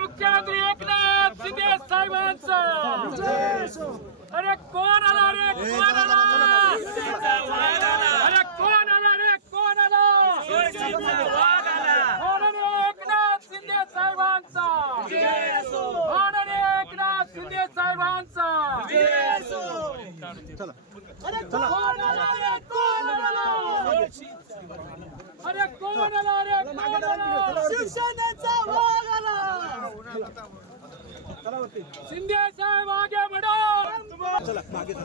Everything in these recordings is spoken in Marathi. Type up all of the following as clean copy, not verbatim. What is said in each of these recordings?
मुख्यमंत्री एकनाथ शिंदे साहेबांचा अरे कोण आला रे कोण आला अरे कोण आला रे कोण आला एकनाथ शिंदे साहेबांचा एकनाथ शिंदे साहेबांचा अरे कोण आला रे कोण आला अरे कोण आला रे शिवसेनेचा वाघ आला शिंदे साहेब आगे बढ़ो चला मागे चला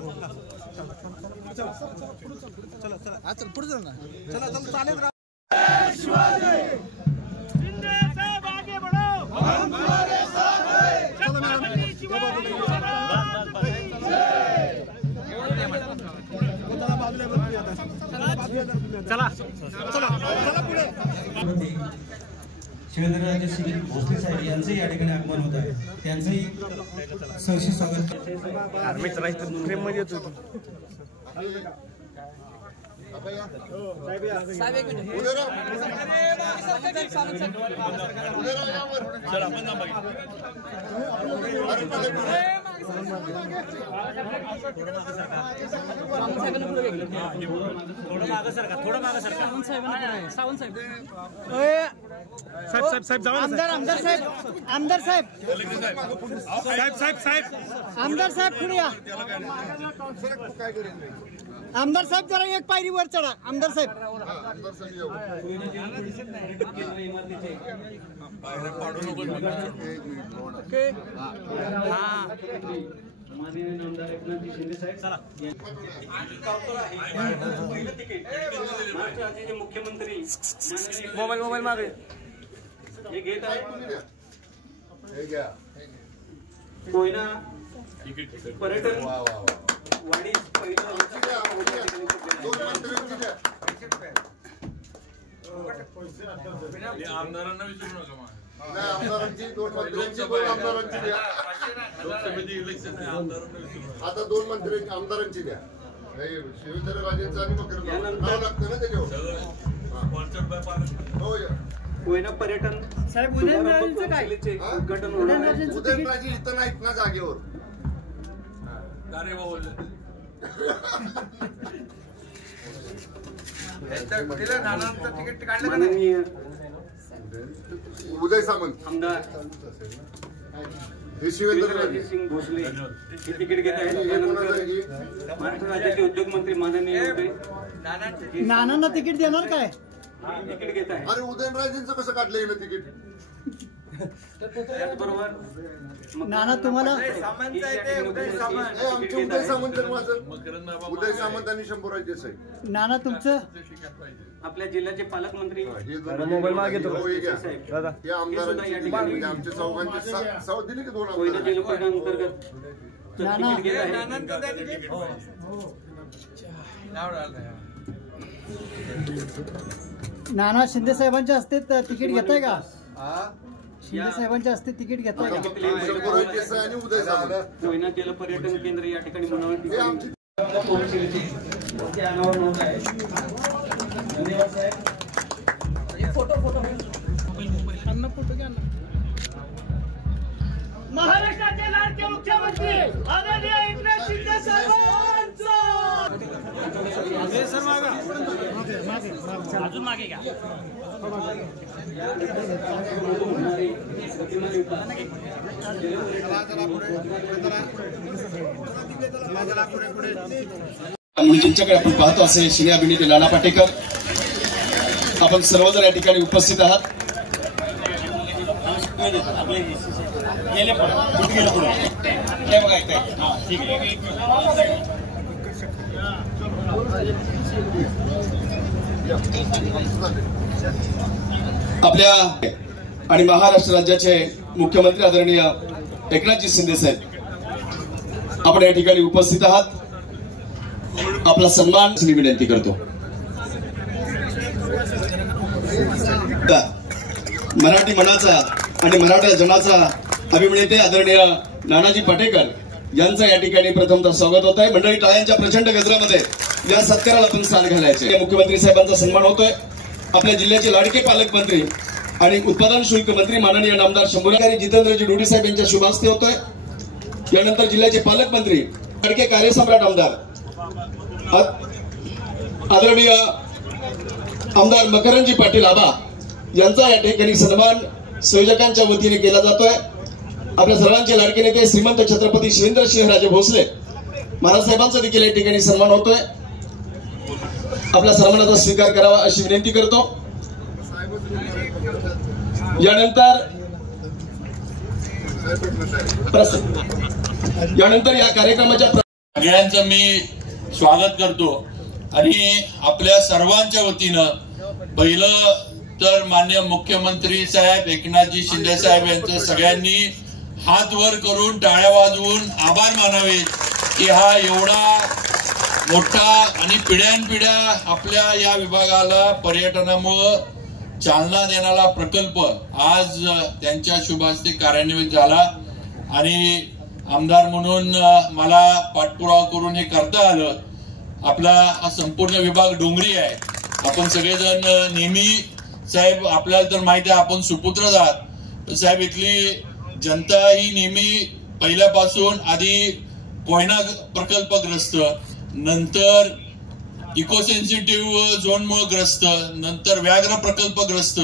चला पुढे चला चला चला चालेल शिंदे साहेब आगे बढ़ो हम तुम्हारे साथ हैं चला चला चला पुढे शिवेंद्रराजे सिंग भोसले साहेब यांचे या ठिकाणी आगमन होत आहे त्यांचंही सहर्ष स्वागत साहेब जाऊ आमदार साहेब आमदार साहेब आमदार साहेब पुढे या आमदार साहेब जरा एक पायरी वर चढा आमदार साहेब मुख्यमंत्री मोबाईल मागे हे घेत आहे कोयना पर्यटन वाडी आमदारांना विचारू नका आमदारांची दोन मंत्र्यांची आता दोन मंत्री आमदारांची द्या शिवेंद्रराजेंचं आणि नाव लागतं ना त्याच्यावर कोयना पर्यटन साहेब उदयनराजेंचं काय उद्घाटन उदयनराजे इथं नाहीत ना जागेवर तिकीट काढलं उदय सामंत आमदार शिवेंद्रराजे सिंग भोसले हे तिकीट घेत आहेत महाराष्ट्र राज्याचे उद्योगमंत्री माननीय नानांना तिकीट देणार काय तिकीट घेत आहे अरे उदयनराजेंचं कसं काढलं गेलं तिकीट त्याचबरोबर नाना तुम्हाला आमचे उदय सामंत माझं उदय सामंत आणि शंभूराज देसाई नाना तुमचं आपल्या जिल्ह्याचे पालकमंत्री मोबाईल मागे तो हे आमदारांची आमच्या चौघांचे दिले की दोन कोयना जलपर्यटन अंतर्गत तिकीट घेत आहे नाना शिंदे साहेबांच्या हस्ते तिकीट घेताय का शिंदे साहेबांच्या हस्ते तिकीट घेताय का शंभूराज देसाई आणि उदय सामंत कोयना जलपर्यटन केंद्र या ठिकाणी मनोहर धन्यवाद साहेब फोटो घ्या महाराष्ट्राचे लाडके मुख्यमंत्री आदरणीय एकनाथ शिंदे साहेबांचा अजून मागे घ्या तुमच्याकडे आपण पाहतो असे श्री अभिनेते नाना पाटेकर आपण सर्वजण या ठिकाणी उपस्थित आहात. गेले पुढे कुठे गेले पुढे हे बघा इथे हां ठीक आहे आपल्या आणि महाराष्ट्र राज्याचे मुख्यमंत्री आदरणीय एकनाथजी शिंदे साहेब आपण या ठिकाणी उपस्थित आहात आपला सन्मान विनंती करतो मराठी मनाचा आणि मराठा जनाचा अभिनेते आदरणीय नानाजी पाटेकर यांचं या ठिकाणी प्रथमतः स्वागत होत आहे मंडळी टाळ्यांच्या प्रचंड गजरामध्ये या सत्काराला आपण स्थान घालायचे मुख्यमंत्री साहेबांचा सन्मान होतोय आपल्या जिल्ह्याचे लाडके पालकमंत्री आणि उत्पादन शुल्क मंत्री माननीय नामदार शंभूराकारी जितेंद्रजी डोडी साहेब यांच्या शुभ हस्ते होतोय यानंतर जिल्ह्याचे पालकमंत्री लाडके कार्यसम्राट आमदार आदरणीय आमदार मकरंदजी पाटील आबा यांचा या ठिकाणी सन्मान संयोजकांच्या वतीने केला जातोय आपल्या सर्वांचे लाडके नेते श्रीमंत छत्रपती शिवेंद्रसिंहराजे भोसले महाराज साहेबांचा देखील या ठिकाणी सन्मान होतोय आपल्या सन्मानाचा स्वीकार करावा अशी विनंती करतो यानंतर या कार्यक्रमाच्या सगळ्यांचं मी स्वागत करतो आणि आपल्या सर्वांच्या वतीनं पहिलं तर माननीय मुख्यमंत्री साहेब एकनाथजी शिंदे साहेब यांचं सगळ्यांनी हात वर करून टाळ्या वाजवून आभार मानावे की हा एवढा मोठा आणि पिढ्यानपिढ्या आपल्या या विभागाला पर्यटनामुळे चालना देणारा प्रकल्प आज त्यांच्या शुभ हस्ते कार्यान्वित झाला आणि आमदार म्हणून मला पाठपुरावा करून हे करता आलं आपला हा संपूर्ण विभाग डोंगरी आहे आपण सगळेजण नेहमी साहेब आपल्याला तर माहिती आहे आपण सुपुत्रच आहात साहेब इथली जनता ही नेहमी पहिल्यापासून आधी कोयना प्रकल्पग्रस्त नंतर इको सेन्सिटिव्ह झोनमुळे ग्रस्त नंतर व्याघ्र प्रकल्पग्रस्त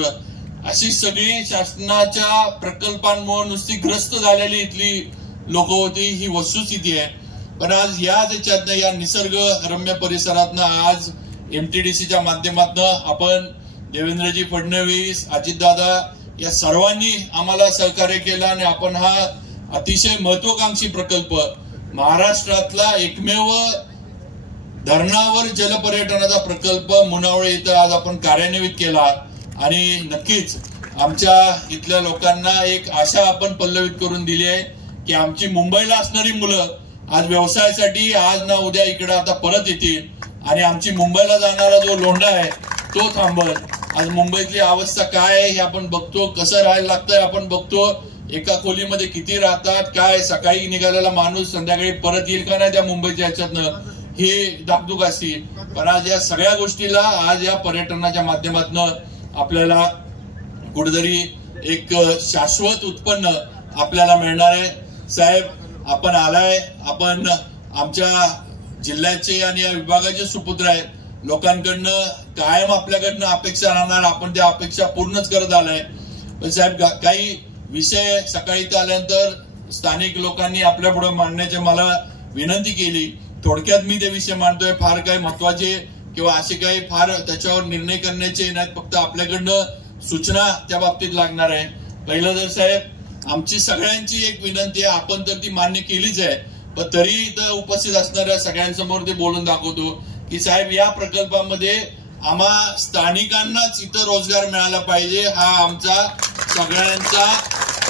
अशी सगळी शासनाच्या प्रकल्पांमुळे नुसती ग्रस्त झालेली इथली लोक होती ही वस्तुस्थिती आहे पण आज या त्याच्यातनं या निसर्ग रम्य परिसरातनं आज MTDCच्या माध्यमातून आपण देवेंद्रजी फडणवीस अजितदादा या सर्वांनी आम्हाला सहकार्य केलं आणि आपण हा अतिशय महत्वाकांक्षी प्रकल्प महाराष्ट्रातला एकमेव धरणावर जलपर्यटनाचा प्रकल्प मुनावळे इथं आज आपण कार्यान्वित केला आणि नक्कीच आमच्या इथल्या लोकांना एक आशा आपण पल्लवित करून दिली आहे की आमची मुंबईला असणारी मुलं आज व्यवसायासाठी आज ना उद्या इकडे आता परत येतील आणि आमची मुंबईला जाणारा जो लोंढा आहे तो थांबल आज मुंबईतली अवस्था काय आहे हे आपण बघतो कसं राहायला लागतंय आपण बघतो एका खोलीमध्ये किती राहतात काय सकाळी निघालेला माणूस संध्याकाळी परत येईल का नाही त्या मुंबईच्या ह्याच्यातनं हे दागदुग असतील पण आज या सगळ्या गोष्टीला आज या पर्यटनाच्या माध्यमातून आपल्याला कुठेतरी एक शाश्वत उत्पन्न आपल्याला मिळणार आहे साहेब आपण आलाय आपण आमच्या जिल्ह्याचे आणि या विभागाचे सुपुत्र आहेत लोकांकडनं कायम आपल्याकडनं अपेक्षा राहणार आपण त्या अपेक्षा पूर्णच करत आलाय पण साहेब काही विषय सकाळी इथं आल्यानंतर स्थानिक लोकांनी आपल्या पुढे मांडण्याची मला विनंती केली थोडक्यात मी ते विषय मांडतोय फार काही महत्वाचे किंवा असे काही फार त्याच्यावर निर्णय करण्याचे नाहीत फक्त आपल्याकडनं सूचना त्या बाबतीत लागणार आहे पहिलं तर साहेब आमची सगळ्यांची एक विनंती आहे आपण तर ती मान्य केलीच आहे पण तरी इथं उपस्थित असणाऱ्या सगळ्यांसमोर ते बोलून दाखवतो की साहेब या प्रकल्पामध्ये आम्हा स्थानिकांनाच इथं रोजगार मिळाला पाहिजे हा आमचा सगळ्यांचा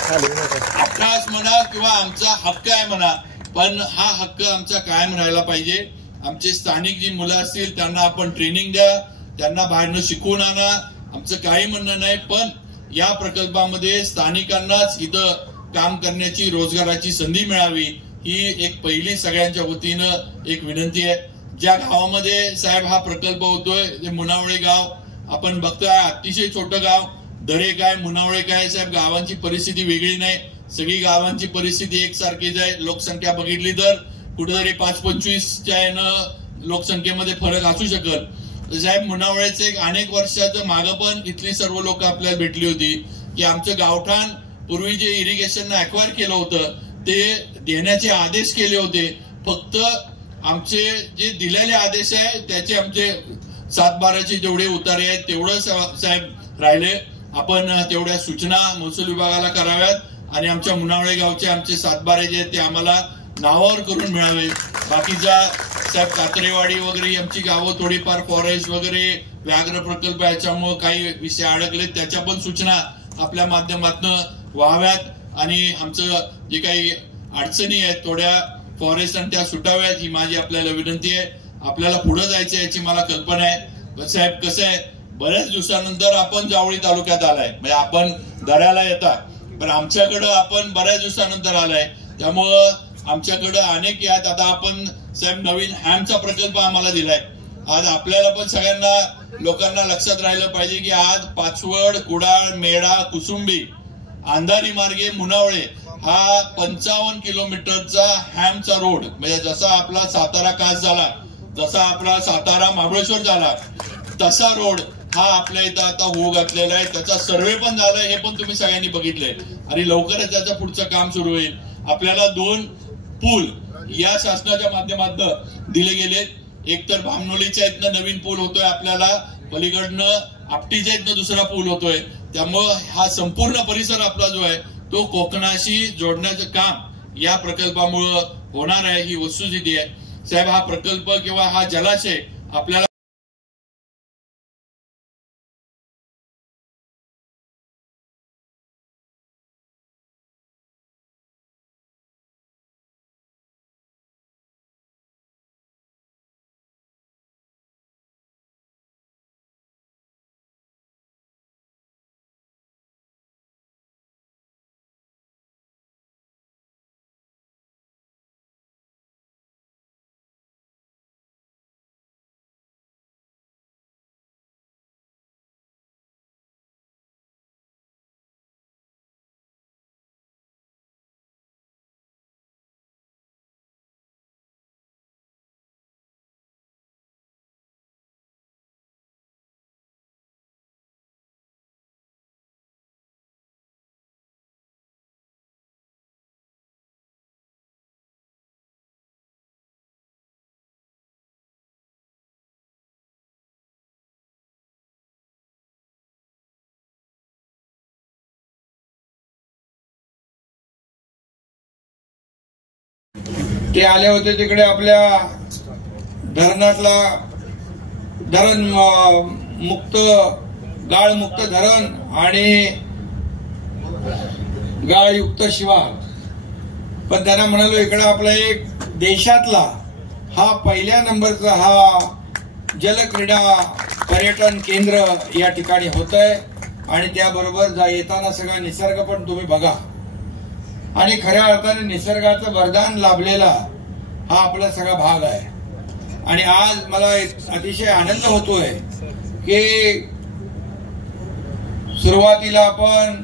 हक्काच म्हणा किंवा आमचा हक्क आहे म्हणा पण हा हक्क आमचा कायम राहायला पाहिजे आमचे स्थानिक जी मुलं असतील त्यांना आपण ट्रेनिंग द्या त्यांना बाहेरनं शिकवून आणा आमचं काही म्हणणं नाही पण या प्रकल्पामध्ये स्थानिकांनाच इथं काम करण्याची रोजगाराची संधी मिळावी ही एक पहिली सगळ्यांच्या वतीनं एक विनंती आहे ज्या गावामध्ये साहेब हा प्रकल्प होतोय ते मुनावळे गाव आपण बघतोय अतिशय छोटं गाव दरे काय मुनावळे काय साहेब गावांची परिस्थिती वेगळी नाही सगळी गावांची परिस्थिती एकसारखीच आहे लोकसंख्या बघितली तर कुठेतरी 5-25च्या लोकसंख्येमध्ये फरक असू शकल साहेब मुनावळ्याचे एक अनेक वर्षाचं मागं पण इथली सर्व लोक आपल्याला भेटली होती की आमचं गावठाण पूर्वी जे इरिगेशन अक्वायर केलं होतं ते देण्याचे आदेश केले होते फक्त आमचे जे दिलेले आदेश आहे त्याचे आमचे 7-12चे जेवढे उतारे आहेत तेवढं साहेब राहिले आपण तेवढ्या सूचना महसूल विभागाला कराव्यात आणि आमच्या मुनावळे गावचे आमचे सातबारे जे ते आम्हाला नावावर करून मिळावे. बाकीच्या साहेब कात्रेवाडी वगैरे आमची गावं थोडीफार फॉरेस्ट वगैरे व्याघ्र प्रकल्प याच्यामुळे काही विषय अडकले, त्याच्या पण सूचना आपल्या माध्यमातून व्हाव्यात आणि आमचं जे काही अडचणी आहेत थोड्या फॉरेस्ट आणि त्या सुटाव्यात ही माझी आपल्याला विनंती आहे. आपल्याला पुढे जायचं याची मला कल्पना आहे. साहेब कसं आहे, बऱ्याच दिवसानंतर आपण जावळी तालुक्यात आलाय, म्हणजे आपण दऱ्याला येता, पण आमच्याकडं आपण बऱ्याच दिवसानंतर आलाय, त्यामुळं आमच्याकडं अनेक यात आता आपण साहेब नवीन हॅमचा प्रकल्प आम्हाला दिलाय. आज आपल्याला पण सगळ्यांना लोकांना लक्षात राहिलं पाहिजे की आज पाचवड, कुडाळ, मेढा, कुसुंबी, अंधारी मार्गे मुनावळे हा 55 किलोमीटरचा हॅमचा रोड, म्हणजे जसा आपला सातारा कास झाला, जसा आपला सातारा महाबळेश्वर झाला, तसा रोड हा आपल्या इथं आता होऊ घातलेला आहे. त्याचा सर्वे पण झालाय, हे पण तुम्ही सगळ्यांनी बघितलंय आणि लवकरच त्याचं पुढचं काम सुरू होईल. आपल्याला 2 पूल या शासनाच्या माध्यमातून दिले गेलेत. एक तर भामनोलीच्या इथनं नवीन पूल होतोय, आपल्याला पलीकडनं आपटीच्या इथनं दुसरा पूल होतोय. त्यामुळं हा संपूर्ण परिसर आपला जो आहे तो कोकणाशी जोडण्याचं काम या प्रकल्पामुळे होणार आहे, ही वस्तुस्थिती आहे. साहेब हा प्रकल्प किंवा हा जलाशय आपल्याला ते आले होते तिकडे आपल्या धरणातला धरण मुक्त गाळ मुक्त धरण आणि गाळयुक्त शिवार, पण त्यांना म्हणालो इकडे आपला एक देशातला हा पहिल्या नंबरचा हा जलक्रीडा पर्यटन केंद्र या ठिकाणी होत आहे आणि त्याबरोबर येताना सगळा निसर्ग पण तुम्ही बघा आणि खऱ्या अर्थाने निसर्गाचं वरदान लाभलेला हा आपला सगळा भाग आहे. आणि आज मला अतिशय आनंद होतोय की सुरुवातीला आपण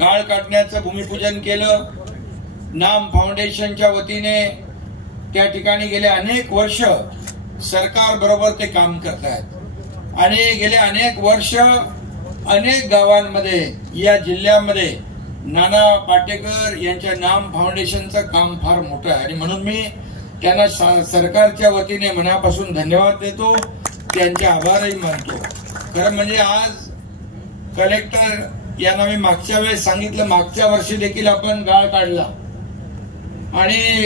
गाळ काढण्याचं भूमिपूजन केलं. नाम फाउंडेशनच्या वतीने त्या ठिकाणी गेले अनेक वर्ष सरकार बरोबर ते काम करतायत आणि गेले अनेक वर्ष अनेक गावांमध्ये या जिल्ह्यामध्ये नाना पाटेकर यांच्या नाम फाउंडेशनचं काम फार मोठं आहे आणि म्हणून मी त्यांना सरकारच्या वतीने मनापासून धन्यवाद देतो, त्यांचे आभारही मानतो. खरं म्हणजे आज कलेक्टर यांना मी मागच्या वेळेस सांगितलं, मागच्या वर्षी देखील आपण गाळ काढला आणि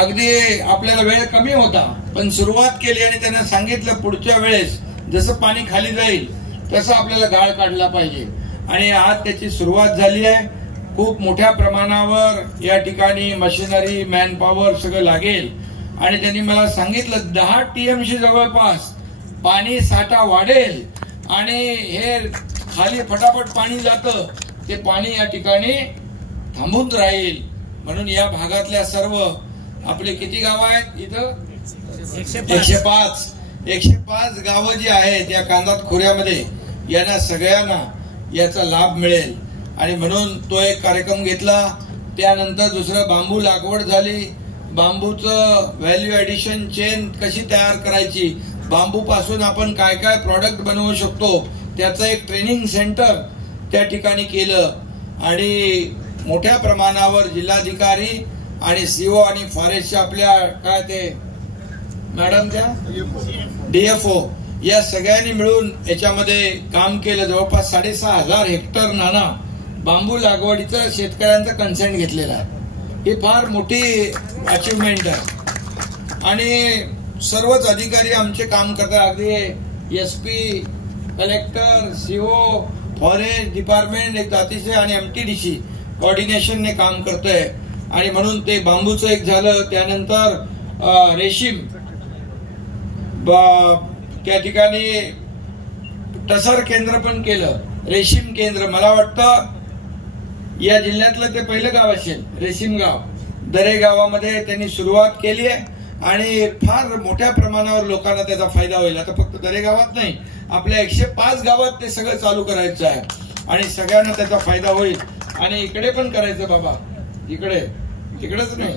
अगदी आपल्याला वेळ कमी होता, पण सुरुवात केली आणि त्यांना सांगितलं पुढच्या वेळेस जसं पाणी खाली जाईल तसं आपल्याला गाळ काढला पाहिजे आणि आज त्याची सुरुवात झाली आहे. खूप मोठ्या प्रमाणावर या ठिकाणी मशिनरी, मॅनपॉवर सगळं लागेल आणि त्यांनी मला सांगितलं 10 TMC जवळपास पाणी साठा वाढेल आणि हे खाली फटाफट पाणी जातं, ते पाणी या ठिकाणी थांबून राहील. म्हणून या भागातल्या सर्व आपले किती गाव आहेत इथं 105 गावं जी आहेत या कांदात खोऱ्यामध्ये, यांना सगळ्यांना याचा लाभ मिळेल आणि म्हणून तो एक कार्यक्रम घेतला. त्यानंतर दुसरं बांबू लागवड झाली, बांबूचं व्हॅल्यू ऍडिशन चेन कशी तयार करायची, बांबू पासून आपण काय काय प्रॉडक्ट बनवू शकतो त्याचं एक ट्रेनिंग सेंटर त्या ठिकाणी केलं आणि मोठ्या प्रमाणावर जिल्हाधिकारी आणि सीओ आणि फॉरेस्टच्या आपल्या काय ते मॅडम त्या DFO या सगळ्यांनी मिळून याच्यामध्ये काम केलं. जवळपास 6,500 हेक्टर नाना बांबू लागवडीचं शेतकऱ्यांचं कन्सेंट घेतलेलं आहे. ही फार मोठी अचिव्हमेंट आहे आणि सर्वच अधिकारी आमचे काम करतात. अगदी SP, collector, CO, forest department एक अतिशय आणि MTDC कोऑर्डिनेशनने काम करतोय. आणि म्हणून ते बांबूचं एक झालं. त्यानंतर रेशीम त्या ठिकाणी टसर केंद्र पण केलं, रेशीम केंद्र. मला वाटतं या जिल्ह्यातलं ते पहिलं गाव असेल रेशीम गाव. दरे गावामध्ये त्यांनी सुरुवात केली आहे आणि फार मोठ्या प्रमाणावर लोकांना त्याचा फायदा होईल. आता फक्त दरे गावात नाही, आपल्या 105 गावात ते सगळं चालू करायचं आहे आणि सगळ्यांना त्याचा फायदा होईल. आणि इकडे पण करायचं बाबा, तिकडेच नाही,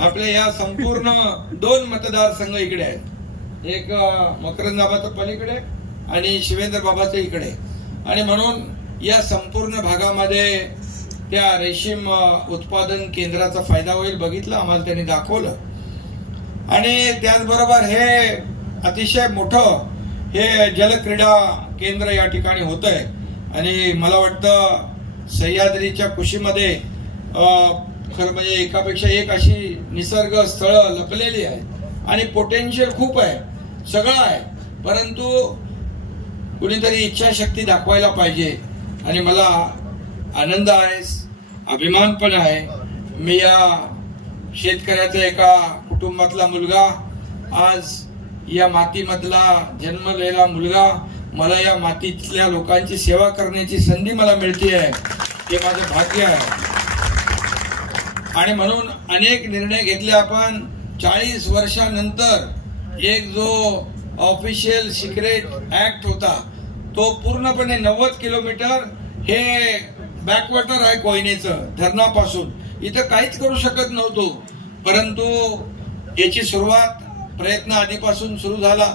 आपल्या या संपूर्ण 2 मतदारसंघ इकडे आहेत. एक मकरंदाबाचं पलीकडे आणि शिवेंद्र बाबाचं इकडे. आणि म्हणून या संपूर्ण भागामध्ये त्या रेशीम उत्पादन केंद्राचा फायदा होईल. बघितलं, आम्हाला त्यांनी दाखवलं. आणि त्याचबरोबर हे अतिशय मोठं हे जलक्रीडा केंद्र या ठिकाणी होत आहे. आणि मला वाटतं सह्याद्रीच्या कुशीमध्ये खरं म्हणजे एकापेक्षा एक अशी निसर्ग स्थळं लपलेली आहेत आणि पोटेन्शियल खूप आहे, सगळं आहे. परंतु कुणीतरी इच्छाशक्ती दाखवायला पाहिजे. आणि मला आनंद आहे, अभिमान पण आहे. मी या शेतकऱ्याचा एका कुटुंबातला मुलगा, आज या मातीमधला जन्मलेला मुलगा. मला या मातीतल्या लोकांची सेवा करण्याची संधी मला मिळते आहे, हे माझं भाग्य आहे. आणि म्हणून अनेक निर्णय घेतले आपण. 40 वर्षानंतर एक जो ऑफिशियल सिक्रेट ऍक्ट होता तो पूर्णपणे 90 किलोमीटर हे बॅकवॉटर आहे कोयनेचं धरणापासून, इथं काहीच करू शकत नव्हतो. परंतु याची सुरुवात प्रयत्न आधीपासून सुरू झाला.